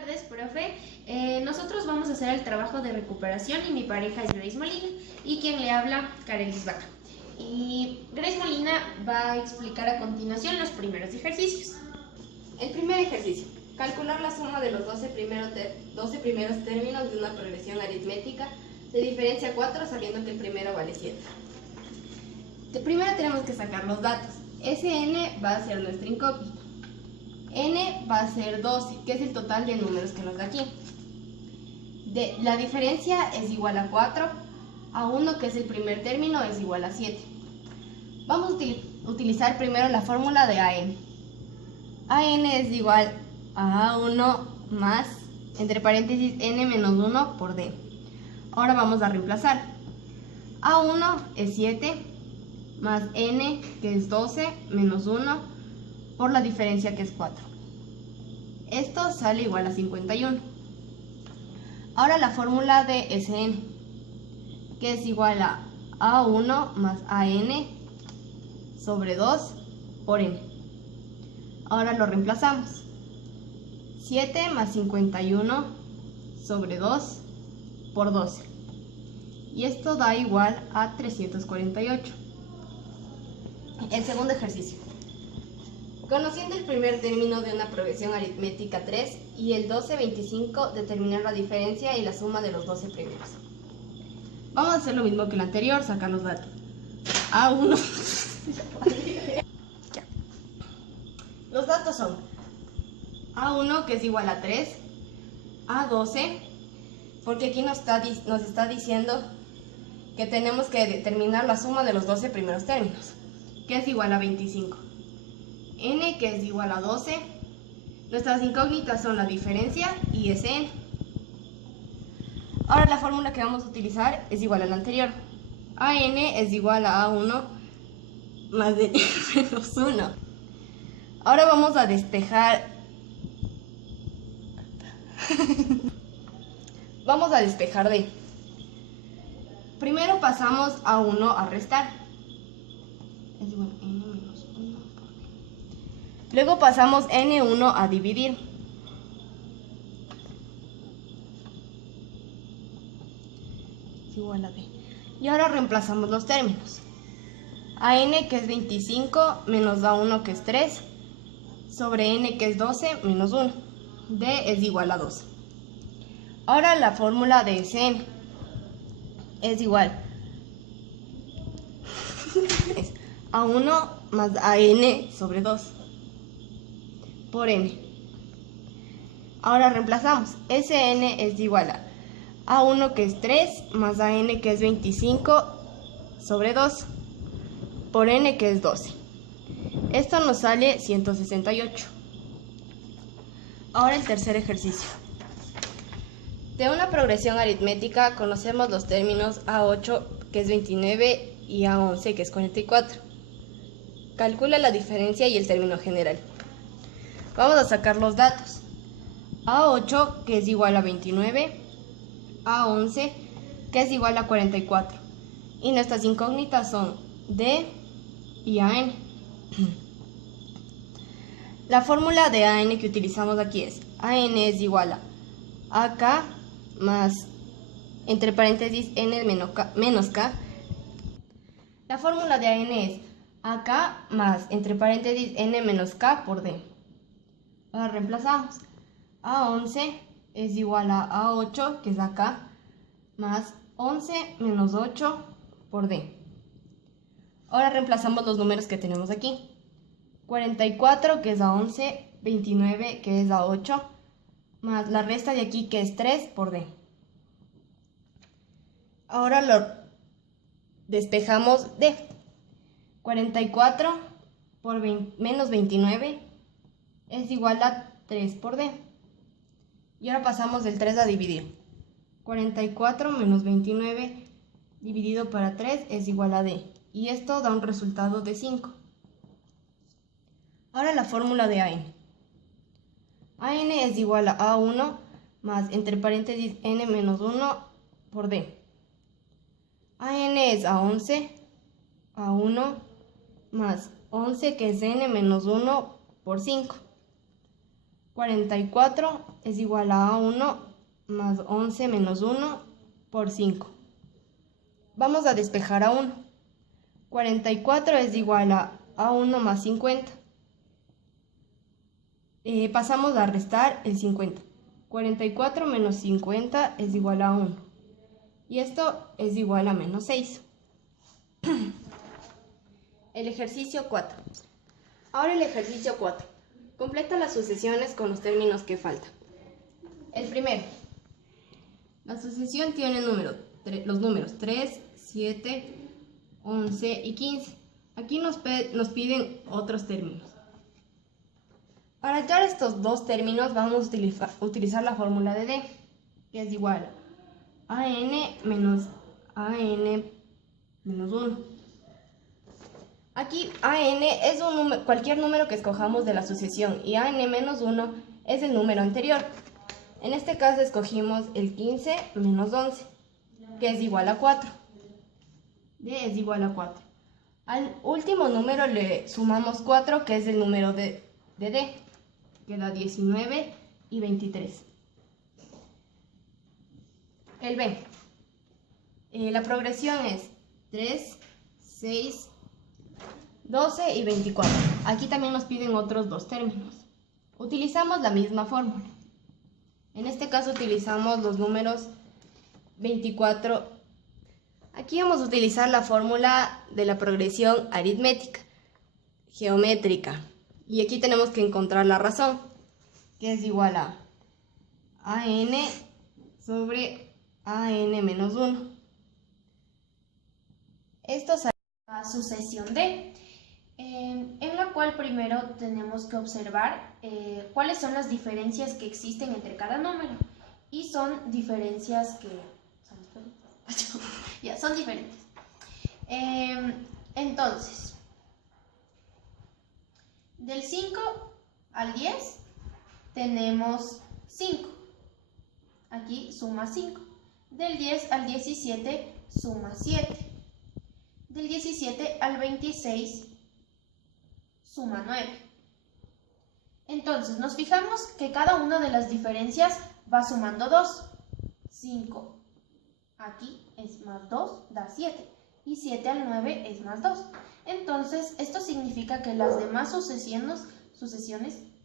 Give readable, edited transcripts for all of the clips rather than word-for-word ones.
Buenas tardes, profe. Nosotros vamos a hacer el trabajo de recuperación y mi pareja es Grace Molina y quien le habla, Carelis Vaca. Y Grace Molina va a explicar a continuación los primeros ejercicios. El primer ejercicio: calcular la suma de los 12 primeros términos de una progresión aritmética de diferencia 4 sabiendo que el primero vale 7. Primero tenemos que sacar los datos. Sn va a ser nuestra incógnita. N va a ser 12, que es el total de números que nos da aquí. La diferencia es igual a 4, a 1, que es el primer término, es igual a 7. Vamos a utilizar primero la fórmula de AN. AN es igual a A1 más, entre paréntesis, N menos 1 por D. Ahora vamos a reemplazar. A1 es 7, más N, que es 12, menos 1, por la diferencia que es 4. Esto sale igual a 51. Ahora la fórmula de Sn, que es igual a A1 más AN sobre 2 por N. Ahora lo reemplazamos. 7 más 51 sobre 2 por 12. Y esto da igual a 348. El segundo ejercicio: conociendo el primer término de una progresión aritmética 3 y el 12-25, determinar la diferencia y la suma de los 12 primeros. Vamos a hacer lo mismo que el anterior, sacar los datos. A1. Los datos son A1, que es igual a 3, A12, porque aquí nos está diciendo que tenemos que determinar la suma de los 12 primeros términos, que es igual a 25. N, que es igual a 12. Nuestras incógnitas son la diferencia y Sn. Ahora la fórmula que vamos a utilizar es igual a la anterior. AN es igual a A1 más D menos 1. Ahora vamos a despejar. Vamos a despejar D. Primero pasamos A1 a restar. Es igual a N menos 1. Luego pasamos N1 a dividir. Es igual a D. Y ahora reemplazamos los términos. AN, que es 25, menos A1, que es 3, sobre N, que es 12, menos 1. D es igual a 12. Ahora la fórmula de Sn es igual es A1 más AN sobre 2 por N. Ahora reemplazamos. Sn es igual a A1, que es 3, más AN, que es 25, sobre 2, por N, que es 12. Esto nos sale 168. Ahora el tercer ejercicio. De una progresión aritmética conocemos los términos A8, que es 29, y A11, que es 44. Calcula la diferencia y el término general. Vamos a sacar los datos. A8, que es igual a 29, A11, que es igual a 44. Y nuestras incógnitas son D y AN. La fórmula de AN que utilizamos aquí es: AN es igual a AK más, entre paréntesis, N menos K. La fórmula de AN es AK más, entre paréntesis, N menos K por D. Ahora reemplazamos. A11 es igual a A8, que es acá, más 11 menos 8 por D. Ahora reemplazamos los números que tenemos aquí. 44, que es A11, 29, que es A8, más la resta de aquí, que es 3 por D. Ahora lo despejamos D. 44 por menos 29 es igual a 3 por D. Y ahora pasamos del 3 a dividir. 44 menos 29 dividido para 3 es igual a D. Y esto da un resultado de 5. Ahora la fórmula de AN. AN es igual a A1 más, entre paréntesis, N menos 1 por D. AN es A11, A1 más 11, que es N menos 1 por 5. 44 es igual a A1 más 11 menos 1 por 5. Vamos a despejar A1. 44 es igual a A1 más 50. Pasamos a restar el 50. 44 menos 50 es igual a 1. Y esto es igual a menos 6. El ejercicio 4. Ahora el ejercicio 4. Completa las sucesiones con los términos que faltan. El primero. La sucesión tiene los números 3, 7, 11 y 15. Aquí nos piden otros términos. Para hallar estos dos términos vamos a utilizar la fórmula de D, que es igual a n menos an menos 1. Aquí an es cualquier número que escojamos de la sucesión y an menos 1 es el número anterior. En este caso escogimos el 15 menos 11, que es igual a 4. D es igual a 4. Al último número le sumamos 4, que es el número de D. Queda 19 y 23. El B. La progresión es 3, 6, 12 y 24. Aquí también nos piden otros dos términos. Utilizamos la misma fórmula. En este caso utilizamos los números 24. Aquí vamos a utilizar la fórmula de la progresión aritmética, geométrica. Y aquí tenemos que encontrar la razón, que es igual a an sobre an menos 1. Esto será la sucesión D, en la cual primero tenemos que observar cuáles son las diferencias que existen entre cada número. Y son diferencias que... ya, son diferentes. Entonces, del 5 al 10 tenemos 5. Aquí suma 5. Del 10 al 17 suma 7. Del 17 al 26 suma 9. Entonces, nos fijamos que cada una de las diferencias va sumando 2. 5 aquí es más 2, da 7. Y 7 al 9 es más 2. Entonces, esto significa que las demás sucesiones,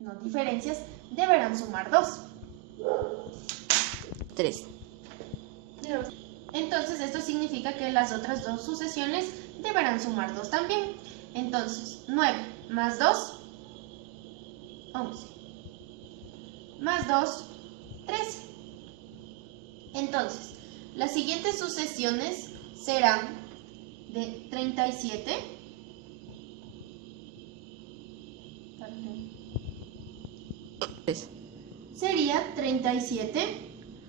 no diferencias, deberán sumar 2. 3. Entonces, esto significa que las otras dos sucesiones deberán sumar 2 también. Entonces, 9 más 2, 11. Más 2, 13. Entonces, las siguientes sucesiones serán de 37, sería 37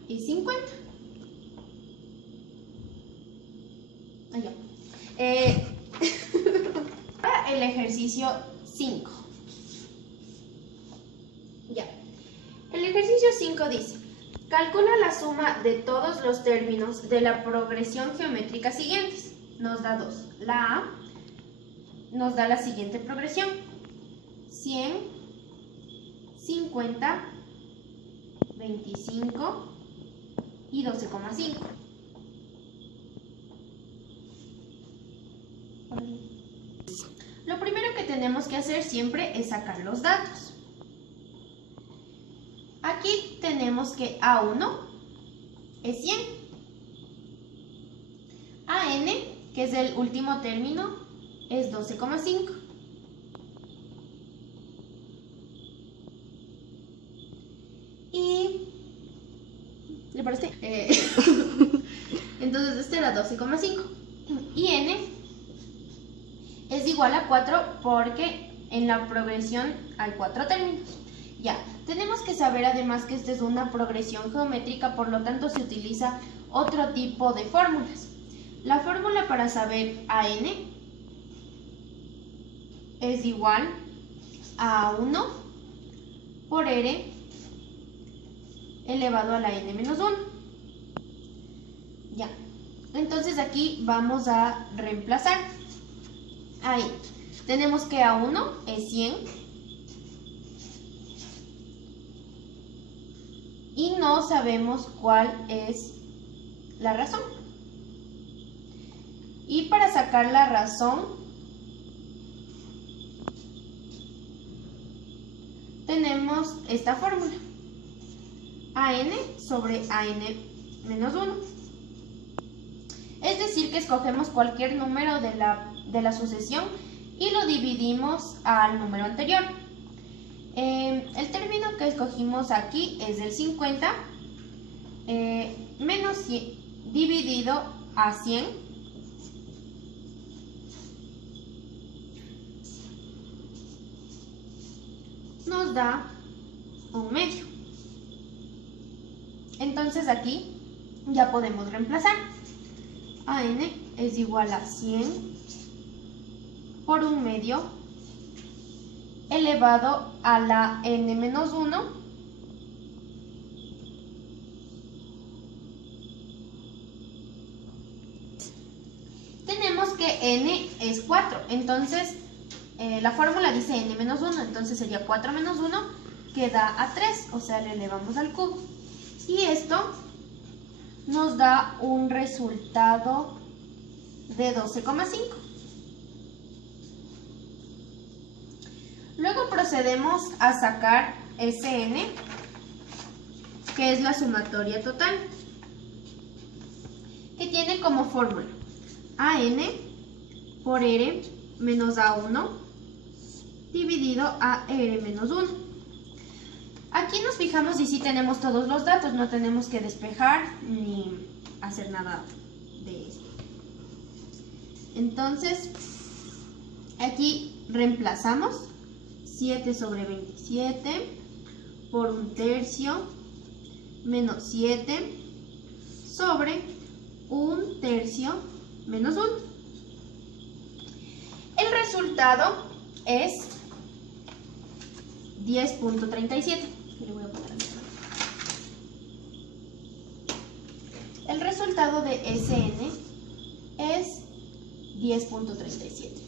y 50. Allá. Ahora el ejercicio 5. Ya. El ejercicio 5 dice: calcula la suma de todos los términos de la progresión geométrica siguientes. Nos da 2. La A nos da la siguiente progresión: 100, 50, 25 y 12,5. Lo primero que tenemos que hacer siempre es sacar los datos. Aquí tenemos que A1 es 100. AN, que es el último término, es 12,5. Y... ¿le parece? Entonces este era 12,5. Y N es igual a 4 porque en la progresión hay 4 términos. Ya, tenemos que saber además que esta es una progresión geométrica, por lo tanto se utiliza otro tipo de fórmulas. La fórmula para saber AN es igual a 1 por R elevado a la n menos 1. Ya, entonces aquí vamos a reemplazar. Ahí, tenemos que A1 es 100. y no sabemos cuál es la razón. Y para sacar la razón, tenemos esta fórmula. AN sobre AN menos 1. Es decir, que escogemos cualquier número de la sucesión y lo dividimos al número anterior. El término que escogimos aquí es del 50 menos 100 dividido a 100 nos da 1/2. Entonces aquí ya podemos reemplazar. AN es igual a 100 por 1/2 elevado a la n menos 1 tenemos que n es 4, entonces la fórmula dice n menos 1, entonces sería 4 menos 1 que da a 3, o sea, le elevamos al cubo. Y esto nos da un resultado de 12,5. Luego procedemos a sacar Sn, que es la sumatoria total, que tiene como fórmula AN por R menos A1 dividido a R menos 1. Aquí nos fijamos y sí tenemos todos los datos, no tenemos que despejar ni hacer nada de esto. Entonces, aquí reemplazamos 7 sobre 27 por 1/3 menos 7 sobre 1/3 menos 1. El resultado es 10.37. El resultado de Sn es 10.37.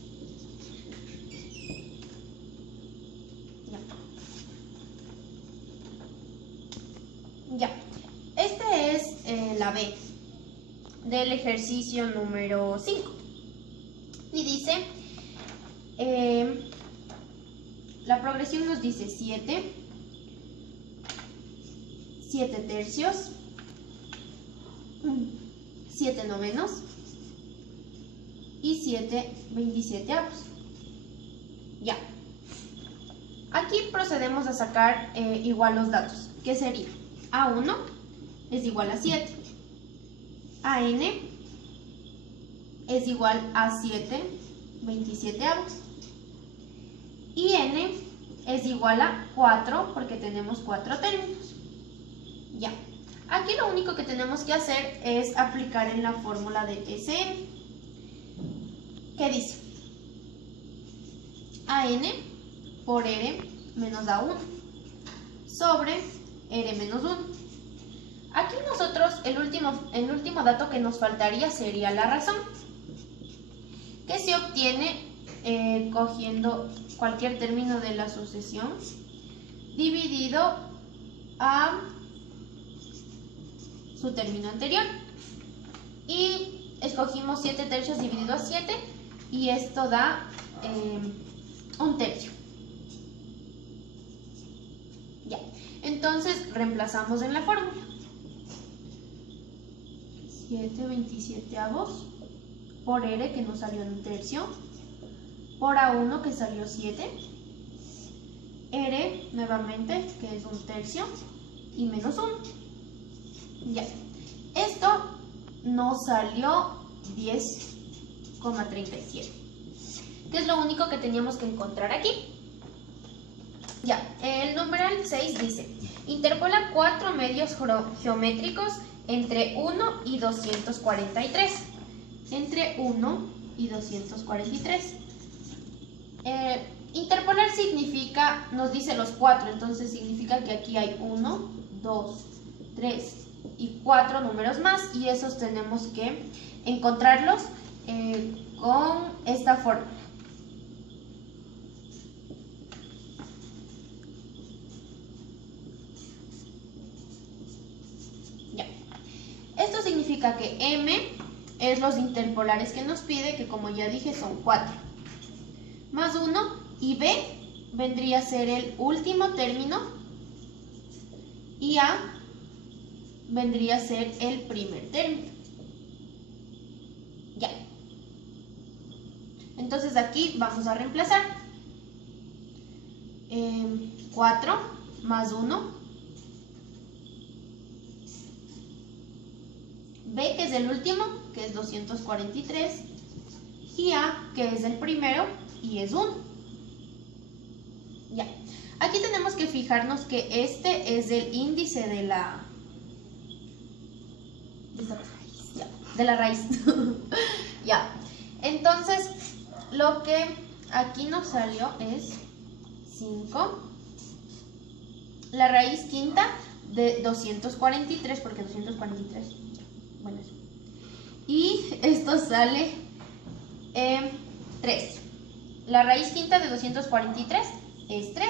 Ya. Este es la B del ejercicio número 5. Y dice, la progresión nos dice 7 tercios, 7 novenos y 7 27avos. Ya. Aquí procedemos a sacar igual los datos, que sería A1 es igual a 7, AN es igual a 7 27avos y N es igual a 4 porque tenemos 4 términos. Ya. Aquí lo único que tenemos que hacer es aplicar en la fórmula de Sn, que dice AN por R menos A1 sobre R menos 1. Aquí nosotros el último dato que nos faltaría sería la razón, que se obtiene cogiendo cualquier término de la sucesión dividido a su término anterior. Y escogimos 7 tercios dividido a 7 y esto da 1/3. Ya. Entonces reemplazamos en la fórmula. 7 27avos por R, que nos salió 1/3, por A1, que salió 7, R nuevamente, que es 1/3, y menos 1. Ya. Esto nos salió 10,37, que es lo único que teníamos que encontrar aquí. Ya, el numeral 6 dice, interpola 4 medios geométricos entre 1 y 243. Entre 1 y 243. Interpolar significa, nos dice los 4, entonces significa que aquí hay 1, 2, 3 y 4 números más, y esos tenemos que encontrarlos con esta fórmula. significa que m es los interpolares que nos pide, que como ya dije son 4. Más 1, y b vendría a ser el último término, y a vendría a ser el primer término. Ya. Entonces aquí vamos a reemplazar. 4 más 1. B, que es el último, que es 243. Y A, que es el primero, y es 1. Ya. Aquí tenemos que fijarnos que este es el índice de la raíz. Ya. Entonces, lo que aquí nos salió es 5. La raíz quinta de 243, porque 243, bueno, eso. Y esto sale 3. La raíz quinta de 243 es 3.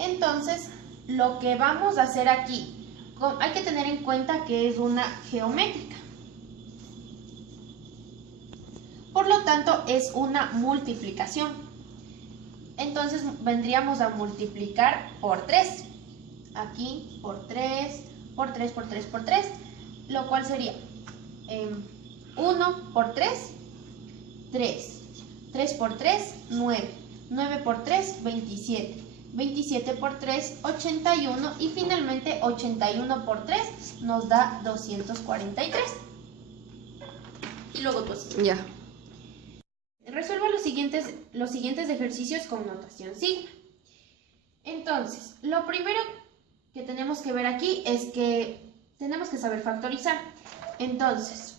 Entonces, lo que vamos a hacer aquí, hay que tener en cuenta que es una geométrica. Por lo tanto, es una multiplicación. Entonces, vendríamos a multiplicar por 3. Aquí, por 3, por 3, por 3, por 3. Lo cual sería 1 por 3, 3. 3 por 3, 9. 9 por 3, 27. 27 por 3, 81. Y finalmente 81 por 3 nos da 243. Y luego pues. Ya. Resuelva los siguientes ejercicios con notación sigma. Entonces, lo primero que tenemos que ver aquí es que tenemos que saber factorizar. Entonces,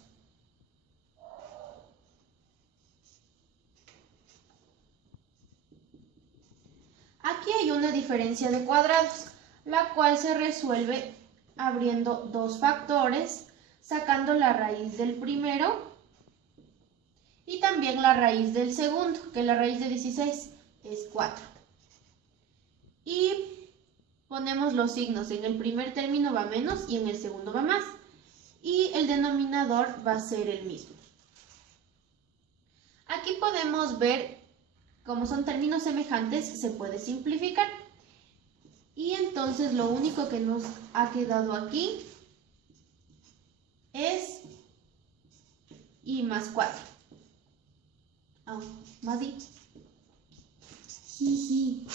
aquí hay una diferencia de cuadrados, la cual se resuelve abriendo dos factores, sacando la raíz del primero y también la raíz del segundo, que la raíz de 16 es 4. Y ponemos los signos, en el primer término va menos y en el segundo va más. Y el denominador va a ser el mismo. Aquí podemos ver, como son términos semejantes, se puede simplificar. Y entonces lo único que nos ha quedado aquí es i más 4. Más i. Jiji.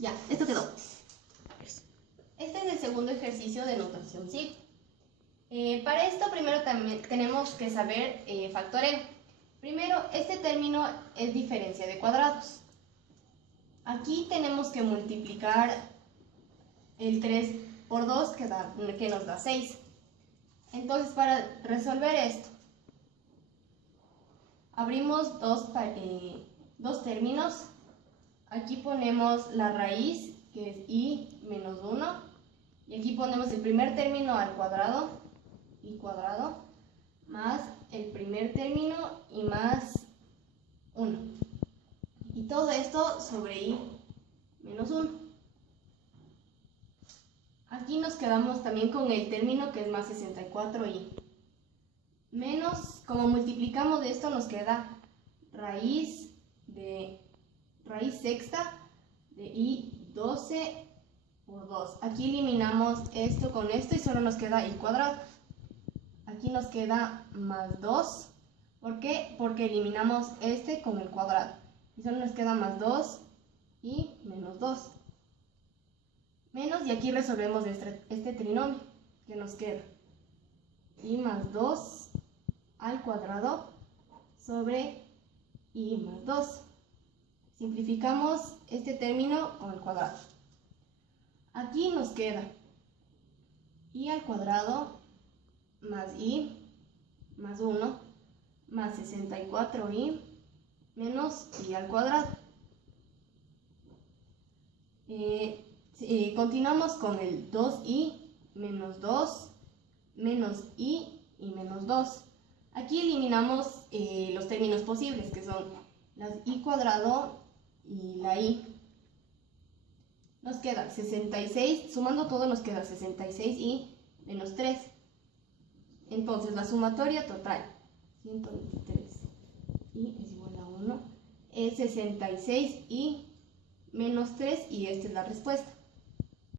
Ya, esto quedó. Este es el segundo ejercicio de notación sigma. Para esto primero también tenemos que saber factoreo. Primero, este término es diferencia de cuadrados. Aquí tenemos que multiplicar el 3 por 2 que nos da 6. Entonces, para resolver esto, abrimos dos términos. Aquí ponemos la raíz, que es i menos 1. Y aquí ponemos el primer término al cuadrado, i cuadrado, más el primer término y más 1. Y todo esto sobre i menos 1. Aquí nos quedamos también con el término que es más 64i. Menos, como multiplicamos esto, nos queda raíz sexta de i 12 por 2. Aquí eliminamos esto con esto y solo nos queda i cuadrado. Aquí nos queda más 2. ¿Por qué? Porque eliminamos este con el cuadrado. Y solo nos queda más 2 y menos 2. Menos, y aquí resolvemos este trinomio que nos queda. I más 2 al cuadrado sobre i más 2. Simplificamos este término con el cuadrado. Aquí nos queda i al cuadrado más i más 1 más 64i menos i al cuadrado. Continuamos con el 2i menos 2 menos i y menos 2. Aquí eliminamos los términos posibles, que son las i cuadrado y la i. Nos queda 66, sumando todo nos queda 66i menos 3. Entonces la sumatoria total, 123 y es igual a 1, es 66 y menos 3 y esta es la respuesta.